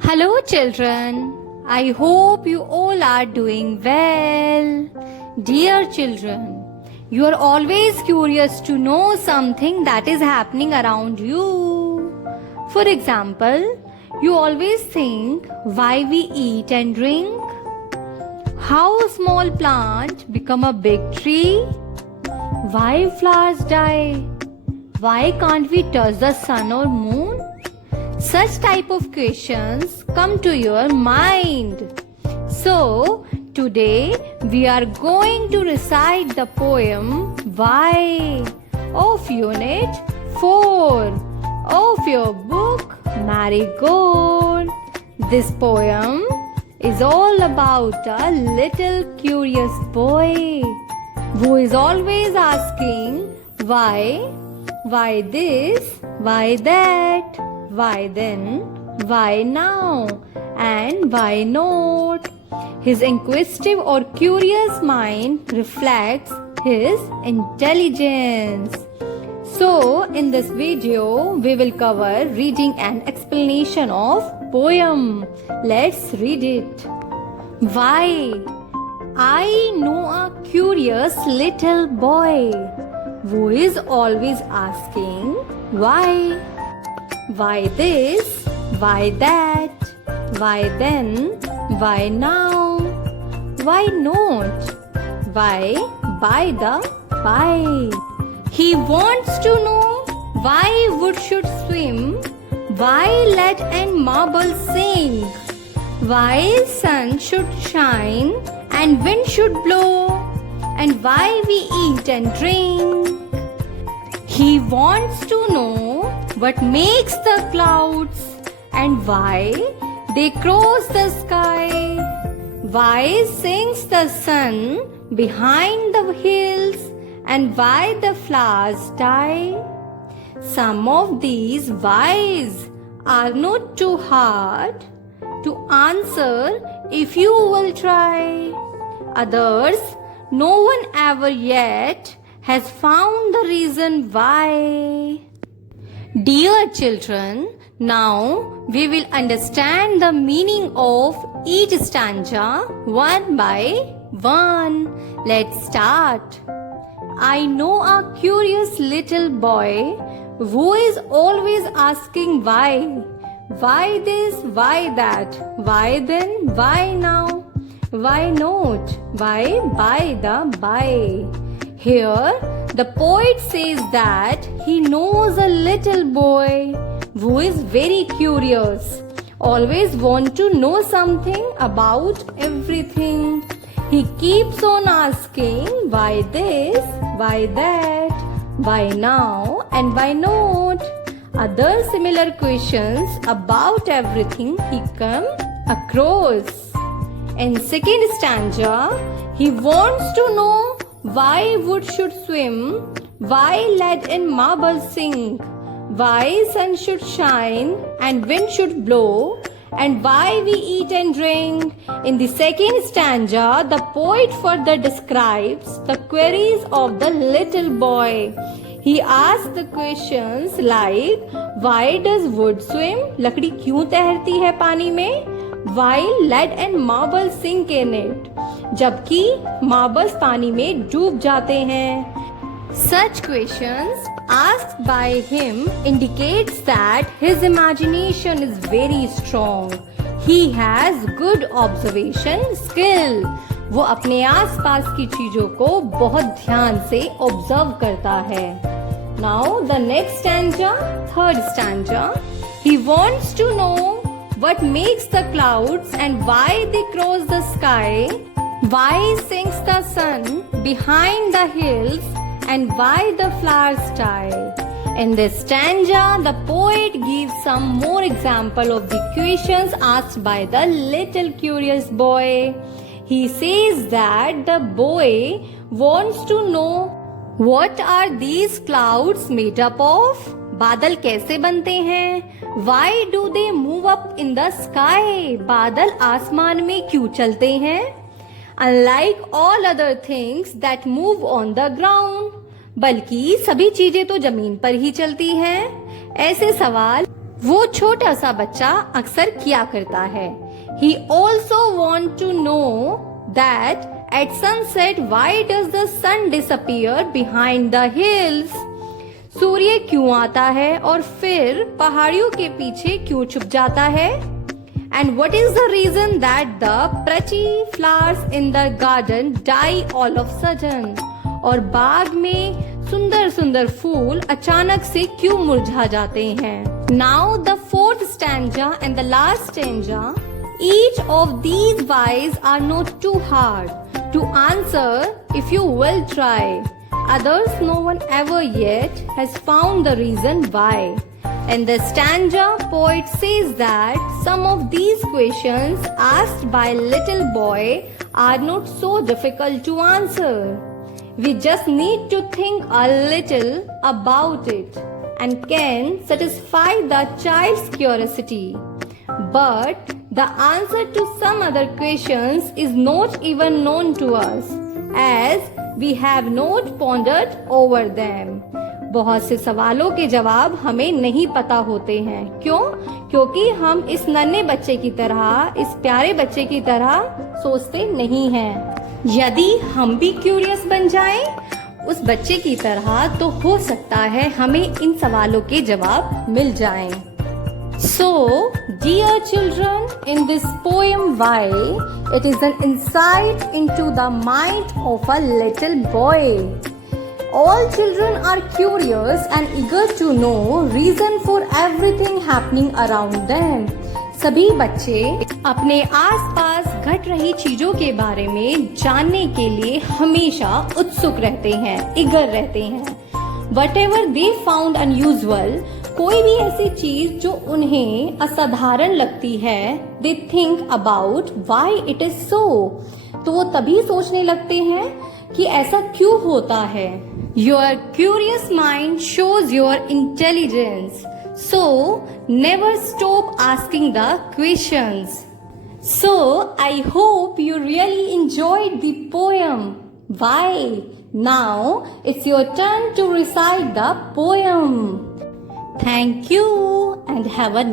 Hello children, I hope you all are doing well. Dear children, you are always curious to know something that is happening around you. For example, you always think why we eat and drink, how a small plant become a big tree, why flowers die, why can't we touch the sun or moon? Such type of questions come to your mind. So, today we are going to recite the poem Why of Unit 4 of your book Marigold. This poem is all about a little curious boy who is always asking why this, why that, why then, why now, and why not. His inquisitive or curious mind reflects his intelligence. So, in this video, we will cover reading and explanation of poem. Let's read it. Why? I know a curious little boy who is always asking why. Why this? Why that? Why then? Why now? Why not? Why by the by? He wants to know why wood should swim, why lead and marble sing, why sun should shine and wind should blow, and why we eat and drink. He wants to know what makes the clouds and why they cross the sky, why sings the sun behind the hills, and why the flowers die. Some of these whys are not too hard to answer if you will try. Others, no one ever yet has found the reason why. Dear children, now we will understand the meaning of each stanza one by one. Let's start. I know a curious little boy who is always asking why. Why this, why that, why then, why now, why not, why by the by. Here, the poet says that he knows a little boy who is very curious, always want to know something about everything. He keeps on asking why this, why that, why now, and why not. Other similar questions about everything he come across. In second stanza, he wants to know why wood should swim, why lead and marble sing, why sun should shine and wind should blow, and why we eat and drink. In the second stanza, the poet further describes the queries of the little boy. He asks the questions like, why does wood swim? लकड़ी क्यों तैरती है पानी में? Why lead and marble sink in it? जबकि marbles पानी में डूब जाते हैं. Such questions asked by him indicates that his imagination is very strong. He has good observation skill. वो अपने आसपास की चीजों को बहुत ध्यान से ऑब्जर्व करता है. Now the next stanza, third stanza, he wants to know what makes the clouds and why they cross the sky, why sinks the sun behind the hills, and why the flowers die. In this stanza, the poet gives some more example of the questions asked by the little curious boy. He says that the boy wants to know what are these clouds made up of? बादल कैसे बनते हैं? Why do they move up in the sky? बादल आसमान में क्यों चलते हैं? Unlike all other things that move on the ground, बल्कि सभी चीजें तो जमीन पर ही चलती हैं. ऐसे सवाल वो छोटा सा बच्चा अक्सर किया करता है. He also want to know that at sunset why does the sun disappear behind the hills? सूर्य क्यों आता है और फिर पहाड़ियों के पीछे क्यों छुप जाता है? And what is the reason that the pretty flowers in the garden die all of sudden? और बाग में सुंदर सुंदर फूल अचानक से क्यों मुरझा जाते हैं? Now the fourth stanza and the last stanza, each of these whys are not too hard to answer if you will try. Others no one ever yet has found the reason why. In the stanza, poet says that some of these questions asked by little boy are not so difficult to answer. We just need to think a little about it and can satisfy the child's curiosity. But the answer to some other questions is not even known to us, as we have not pondered over them. बहुत से सवालों के जवाब हमें नहीं पता होते हैं. क्यों? क्योंकि हम इस नन्हे बच्चे की तरह, इस प्यारे बच्चे की तरह सोचते नहीं हैं. यदि हम भी क्यूरियस बन जाएं उस बच्चे की तरह, तो हो सकता है हमें इन सवालों के जवाब मिल जाएं. So, dear children, in this poem Why, it is an insight into the mind of a little boy. All children are curious and eager to know reason for everything happening around them. सभी बच्चे अपने आसपास घट रही चीजों के बारे में जानने के लिए हमेशा उत्सुक रहते हैं, eager रहते हैं. Whatever they found unusual, कोई भी ऐसी चीज जो उन्हें असाधारण लगती है, they think about why it is so. तो वो तभी सोचने लगते हैं कि ऐसा क्यों होता है. Your curious mind shows your intelligence. So, never stop asking the questions. So, I hope you really enjoyed the poem. Why? Now, it's your turn to recite the poem. Thank you and have a